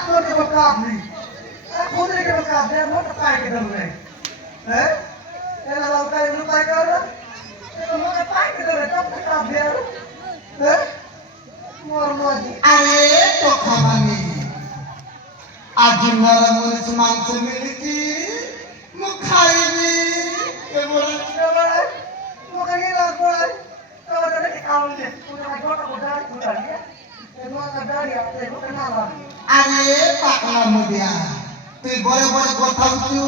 Aku ni bukan ni. Aku ni bukan dia mau pakai ke dalam ni. Kalau kau lupa kau, kalau mau pakai ke dalam tak pakai dia. Mormodi. আরে তো খাবানি আজ নরম মরিচ মাংস মিলেছি মুখ খাইনি Mau kau ni lah kau. Kau dah nak kau ni. Kau dah kau dah ni. Mau ada dia, mau kenal lah. আরে পাকলা মুদিয়া তুই বড় বড় কথা উঠু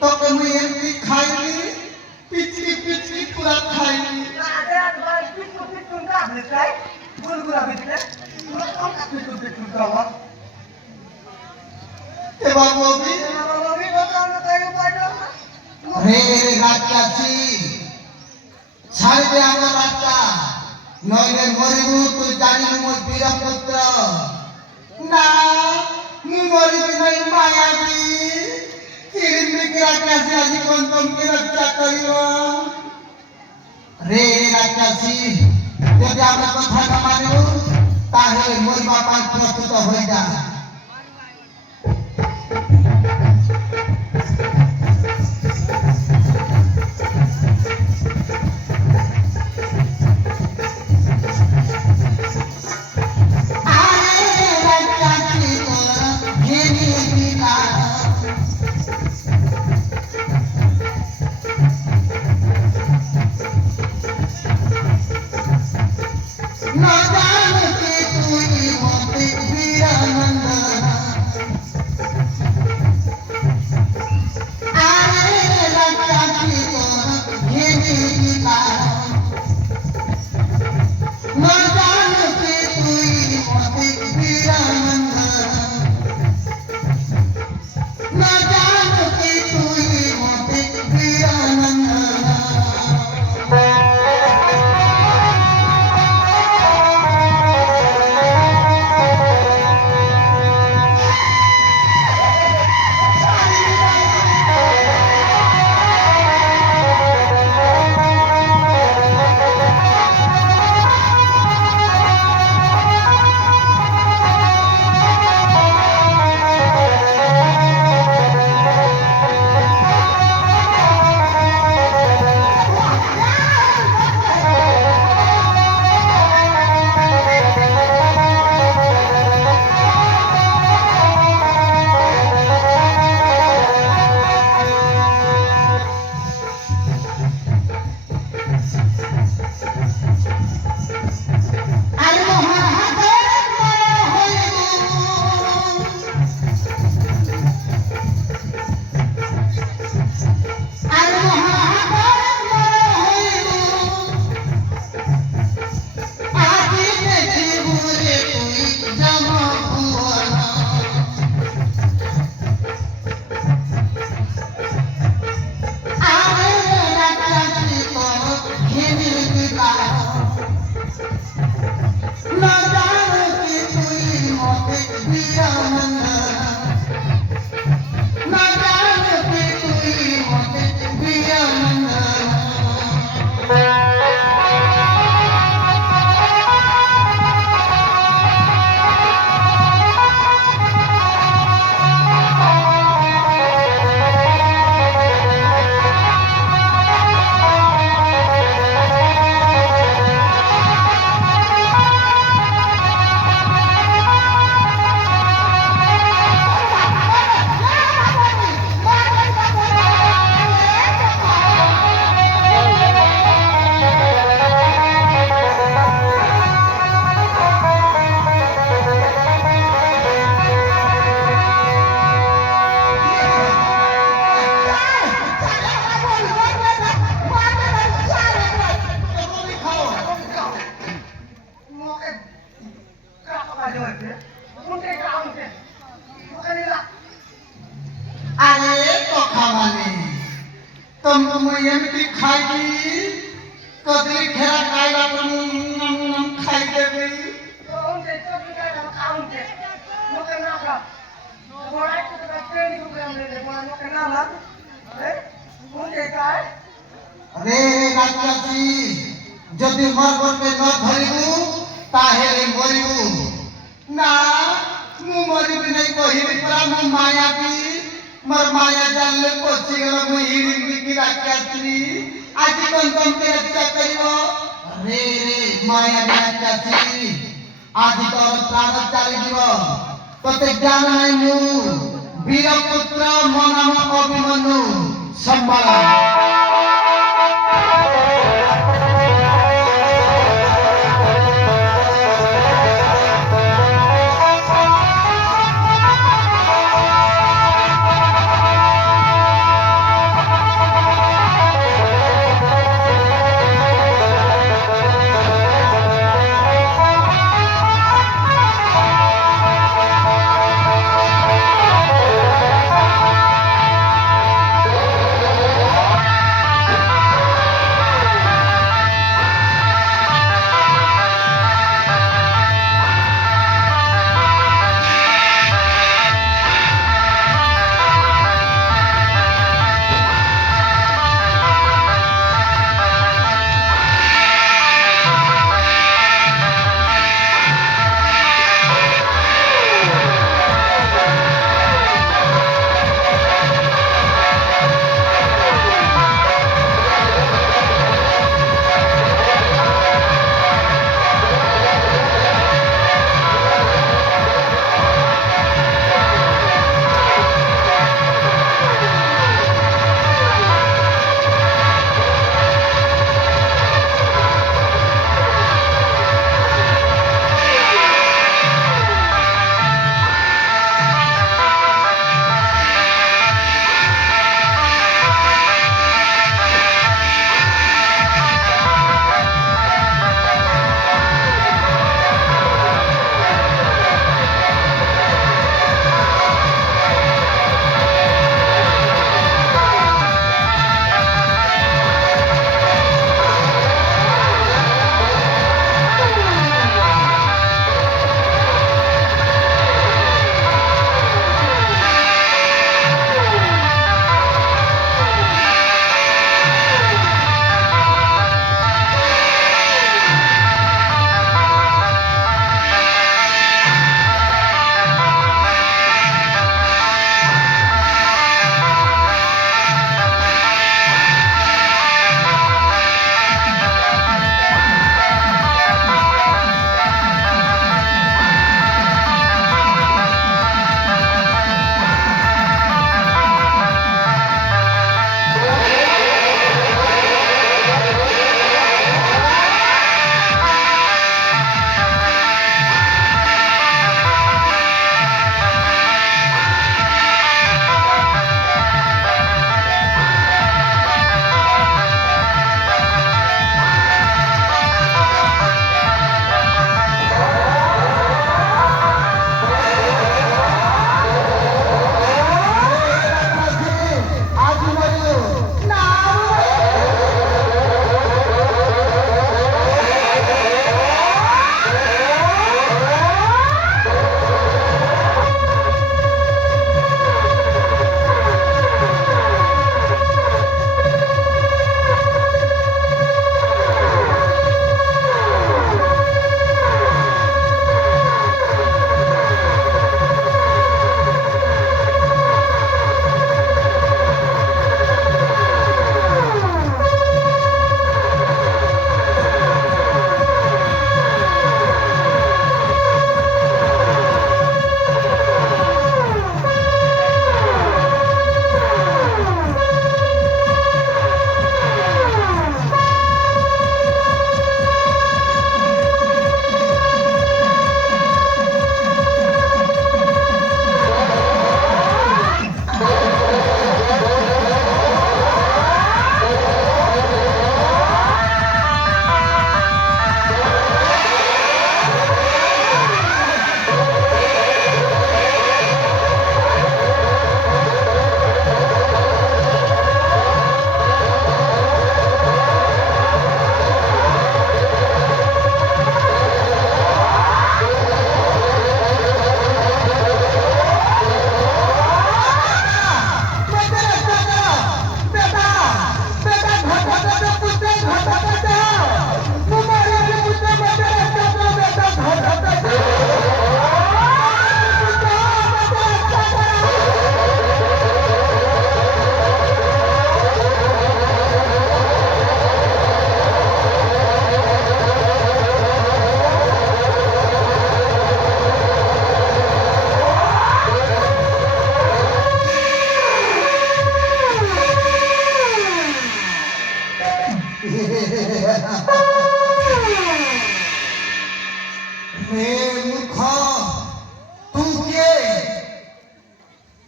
তোকে মুই এমনি খাইনি পিচকি পিচকি পুরা খাইনি Ada pitu tak boleh. Gula boleh. Kau tak pitu kau. এবার বলবি Kalau ni kau nak kayu pada. রে রাজাজি ছাড়বে আমার রাজা নইলে মরিবু তুই জানিবি মোর বীরপুত্র না মু মরিবি নাই মায়াবী কিরমিকে রাজাজি আজি কন্তমকে রক্ষা করিব রে রাজাজি যদি আমরা কথা না মানিব তাহলে মরিবা পাঁচ প্রস্তুত হয়ে যা আরে তো খাবানি তুমি মুই এমনি খাইবি কদলি খেরা খাইলা খাই দেবি রে রাজাজি যদি মরবকে ন ধরিবু তাহেলে মরিবু না মু মরিবি নাই କହିବି ପରା ମୁଁ ମାୟାବୀ ମୋର ମାୟା ଜାଣିଲେ ପଚିଗଲା ମୁଁ ହିଡ଼ିମ୍ବିକି ରାଖି ଆସିଲି ଆଜି କଣ ତମକେ ରକ୍ଷା କରିବ ରେ ରେ ମାୟାବୀ ରାଖି ଆସିଲି ଆଜି ତୋର ପ୍ରାଣ ଚାଲିଯିବ ତତେ ଜ୍ଞାନ ନାହିଁ ମୁଁ ବୀରପୁତ୍ର ମୋ ନାମ ଅଭିମନ୍ୟୁ ସମ୍ବଳ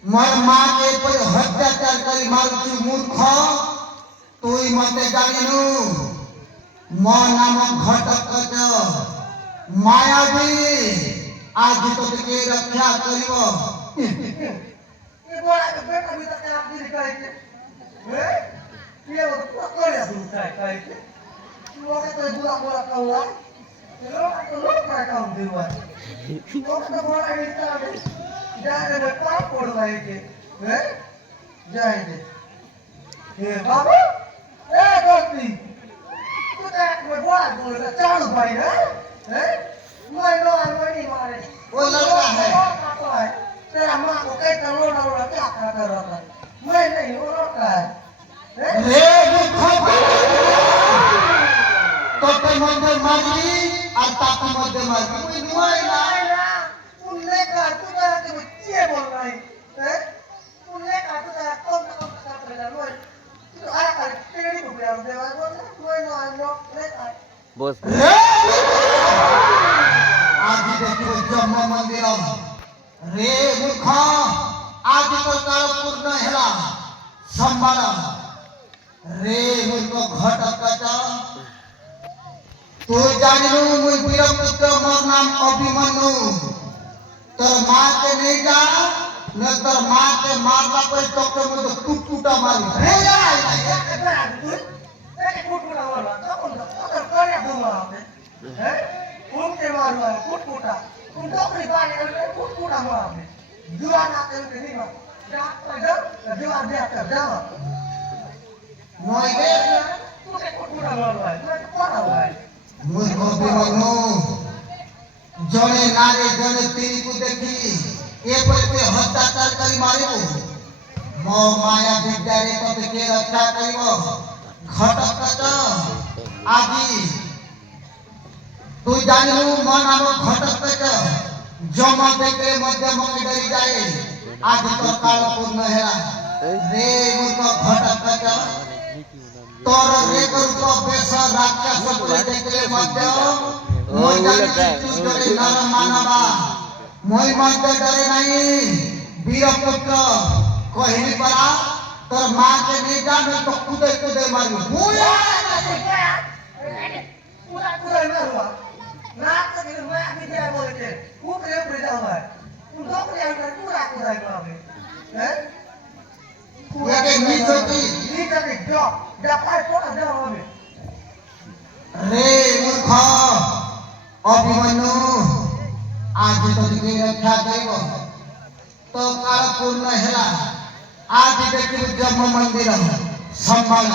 मोर माँ के पर अत्याचार करी मारुछु मूर्ख तुई मते जानिनु मो नाम घटक मायावी आज तोते रक्षा करिवो ये बोला के बेटा भी तक आप दी कहे के ये वो पकड़े दूसरा कहे के लोग तो बुरा बुरा कहवा लोग का काम देवा लोग तो बोला हिस्सा में जाने में पाप पड़ रहे के जाएंगे ये बाबू ए दोस्ती तू तो मैं बोला बोल रहा चालू भाई है मैं नहीं मारे वो लड़का है तेरा माँ को कहता लोड़ा लोड़ा क्या करता रहता है मैं नहीं वो लड़का है रे मूर्ख तोते मते मारली और ताकू मते मारली कोई नुआई ना उनने कहा तू कहा कि मैं क्या बोल रहा है उनने कहा तू कहा कौन कर रहा है तो आया कर तेरी को बियाह देवा बोल मैं ना ले बॉस आज देखियो जम्मा मंदिर रे मूर्ख आज तो काल पूर्ण हेला संभाल रे मूर्ख घटक तू जानिनु मुई वीरपुत्र मोर नाम अभिमन्यु तोर माँ के नहीं जा न तोर माँ के मारला पर टोके में तो टूटा मारी रे मोई रे मूर्ख अभिमन्यु जने नारे जने तीरी को देखी ए पर हत्याचार करी मारिबो मो माया विद्यारे तते के रक्षा करिवो घटक आदि तू जानिनु मो नाम घटक जम देखले मध्य मके डरी जाए आज तो काल पूर्ण हेला रे मूर्ख घटक तोर रे रूप बेस राक्षस पुरे देखले मध्य मोई जानि तू डरे नर मानवा मोई मध्य डरे नहीं वीरपुत्र कहली परा तोर माँ के नहीं जाने तो कूदे कूदे मारी पूरा पूरा पूरा ना हुआ ना तो फिर मैं अभी क्या बोल के ऊपर ऊपर जा हुआ है उन दो के अंदर पूरा पूरा हुआ है ये के नीचे की नीचे की जो पाए पूरा जा हुआ है रे मूर्ख अभिमन्यु आज तो तुझे रक्षा करिवो तो काल पूर्ण हेला आज देखियो जन्म मंदिर संभाल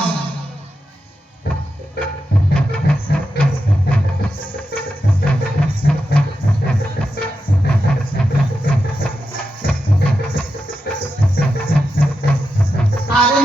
अरे